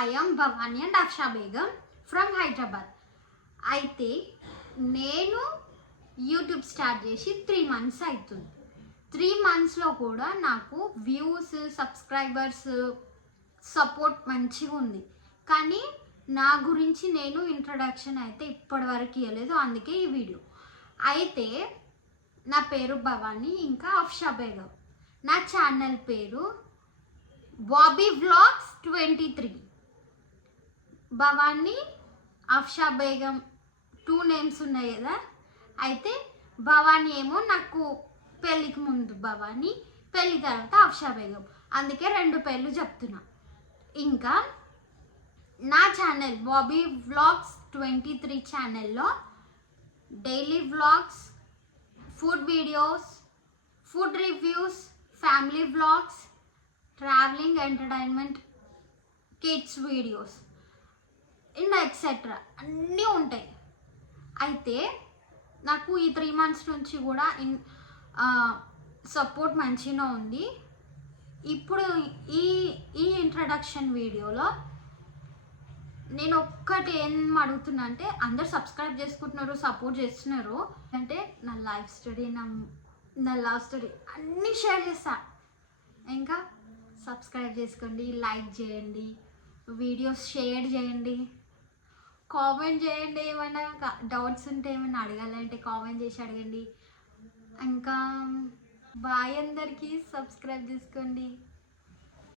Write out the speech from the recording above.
I am Bhavani and Afsha Begum from Hyderabad. అయితే నేను YouTube start చేసి 3 months అవుతుంది. 3 monthsలో కూడా నాకు వ్యూస్, సబ్స్క్రైబర్స్, సపోర్ట్ మంచిగా ఉంది. కానీ నా గురించి నేను ఇంట్రడక్షన్ అయితే ఇప్పటివరకు ఇవ్వలేదు, అందుకే ఈ వీడియో. అయితే నా పేరు భవానీ, ఇంకా అఫ్షా బేగం. నా ఛానల్ పేరు బాబీ వ్లాగ్స్ 23. భవానీ, అఫ్షా బేగం 2 నేమ్స్ ఉన్నాయి కదా. అయితే భవానీ ఏమో నాకు పెళ్ళికి ముందు భవానీ, పెళ్ళి తర్వాత అఫ్షా బేగం, అందుకే 2 పేర్లు చెప్తున్నా. ఇంకా నా ఛానల్ బాబీ వ్లాగ్స్ 23 ఛానల్లో daily vlogs, food videos, food reviews, family vlogs, travelling, entertainment, kids videos ఇంకా ఎక్సెట్రా అన్నీ ఉంటాయి. అయితే నాకు ఈ 3 months నుంచి కూడా సపోర్ట్ మంచిగా ఉంది. ఇప్పుడు ఈ ఇంట్రడక్షన్ వీడియోలో నేను ఒక్కటి ఏం అడుగుతున్నా అంటే, అందరు సబ్స్క్రైబ్ చేసుకుంటున్నారు, సపోర్ట్ చేస్తున్నారు అంటే నా లైఫ్ స్టోరీ, నా లవ్ స్టోరీ అన్నీ షేర్ చేస్తా. ఇంకా సబ్స్క్రైబ్ చేసుకోండి, లైక్ చేయండి, వీడియోస్ షేర్ చేయండి, కామెంట్ చేయండి. ఏమైనా డౌట్స్ ఉంటే ఏమైనా అడగాలంటే కామెంట్ చేసి అడగండి. ఇంకా బాయ్, అందరికీ సబ్స్క్రైబ్ చేసుకోండి.